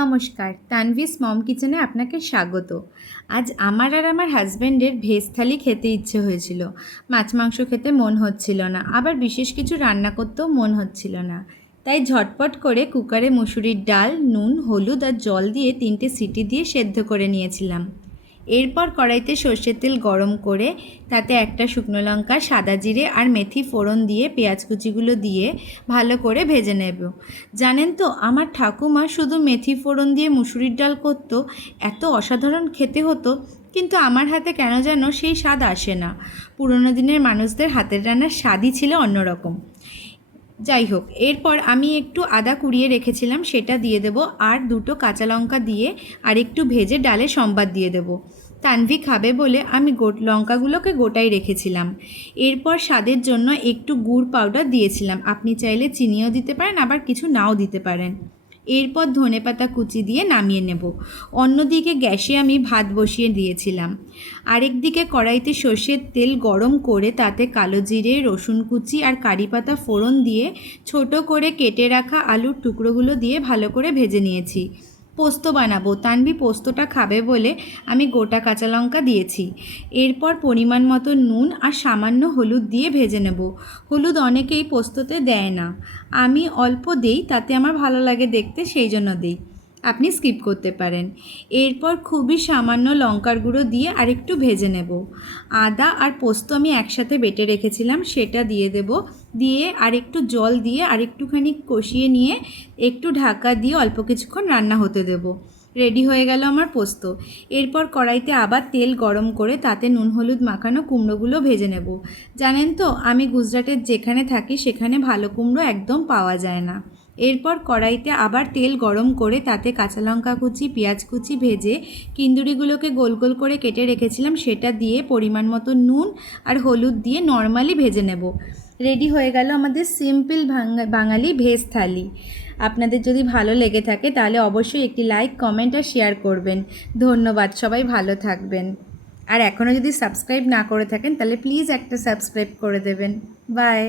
নমস্কার, তানভিস মম কিচেনে আপনাকে স্বাগত। আজ আমার আর আমার হাজব্যান্ডের ভেজ থালি খেতে ইচ্ছে হয়েছিল। মাছ মাংস খেতে মন হচ্ছিল না, আবার বিশেষ কিছু রান্না করতেও মন হচ্ছিল না। তাই ঝটপট করে কুকারে মুসুরির ডাল, নুন, হলুদ আর জল দিয়ে 3টে সিটি দিয়ে সেদ্ধ করে নিয়েছিলাম। এরপর কড়াইতে সর্ষের তেল গরম করে তাতে একটা শুকনো লঙ্কা, সাদা জিরে আর মেথি ফোড়ন দিয়ে পেঁয়াজ কুচিগুলো দিয়ে ভালো করে ভেজে নেব। জানেন তো, আমার ঠাকুমা শুধু মেথি ফোড়ন দিয়ে মুসুরির ডাল করতো, এত অসাধারণ খেতে হতো, কিন্তু আমার হাতে কেন যেন সেই স্বাদ আসে না। পুরনো দিনের মানুষদের হাতের রান্নার স্বাদই ছিল অন্যরকম। যাই হোক, এরপর আমি একটু আদা কুড়িয়ে রেখেছিলাম, সেটা দিয়ে দেব, আর 2টো কাঁচা লঙ্কা দিয়ে আর একটু ভেজে ডালে সম্বাদ দিয়ে দেব। তানভি খাবে বলে আমি লঙ্কাগুলোকে গোটাই রেখেছিলাম। এরপর স্বাদের জন্য একটু গুড় পাউডার দিয়েছিলাম, আপনি চাইলে চিনিও দিতে পারেন, আবার কিছু নাও দিতে পারেন। এরপর ধনেপাতা কুচি দিয়ে নামিয়ে নেব। অন্যদিকে গ্যাসে আমি ভাত বসিয়ে দিয়েছিলাম। আরেক দিকে কড়াইতে সর্ষের তেল গরম করে তাতে কালো জিরে, রসুন কুচি আর কারি পাতা ফোড়ন দিয়ে ছোট করে কেটে রাখা আলুর টুকরোগুলো দিয়ে ভালো করে ভেজে নিয়েছি। পোস্ত বানাবো, তানভি পোস্তটা খাবে বলে আমি গোটা কাঁচা লঙ্কা দিয়েছি। এরপর পরিমাণ মতো নুন আর সামান্য হলুদ দিয়ে ভেজে নেব। হলুদ অনেকেই পোস্ততে দেয় না, আমি অল্প দেই, তাতে আমার ভালো লাগে দেখতে, সেই জন্য দিই। আপনি স্কিপ করতে পারেন। এরপর খুবই সামান্য লঙ্কার গুঁড়ো দিয়ে আরেকটু ভেজে নেব। আদা আর পোস্ত আমি একসাথে বেটে রেখেছিলাম, সেটা দিয়ে দেব। দিয়ে আরেকটু জল দিয়ে আরেকটুখানি কষিয়ে নিয়ে একটু ঢাকা দিয়ে অল্প কিছুক্ষণ রান্না হতে দেব। রেডি হয়ে গেল আমার পোস্ত। এরপর কড়াইতে আবার তেল গরম করে তাতে নুন হলুদ মাখানো কুমড়োগুলো ভেজে নেব। জানেন তো, আমি গুজরাটের যেখানে থাকি সেখানে ভালো কুমড়ো একদম পাওয়া যায় না। এরপর কড়াইতে আবার তেল গরম করে তাতে কাঁচা লঙ্কা কুচি, পেঁয়াজ কুচি ভেজে কিন্দুরিগুলোকে গোল গোল করে কেটে রেখেছিলাম, সেটা দিয়ে পরিমাণ মতো নুন আর হলুদ দিয়ে নর্মালি ভেজে নেব। রেডি হয়ে গেল আমাদের সিম্পল বাঙালি ভেজ থালি। আপনাদের যদি ভালো লেগে থাকে তাহলে অবশ্যই একটি লাইক, কমেন্ট আর শেয়ার করবেন। ধন্যবাদ, সবাই ভালো থাকবেন। আর এখনও যদি সাবস্ক্রাইব না করে থাকেন তাহলে প্লিজ একটা সাবস্ক্রাইব করে দেবেন। বাই।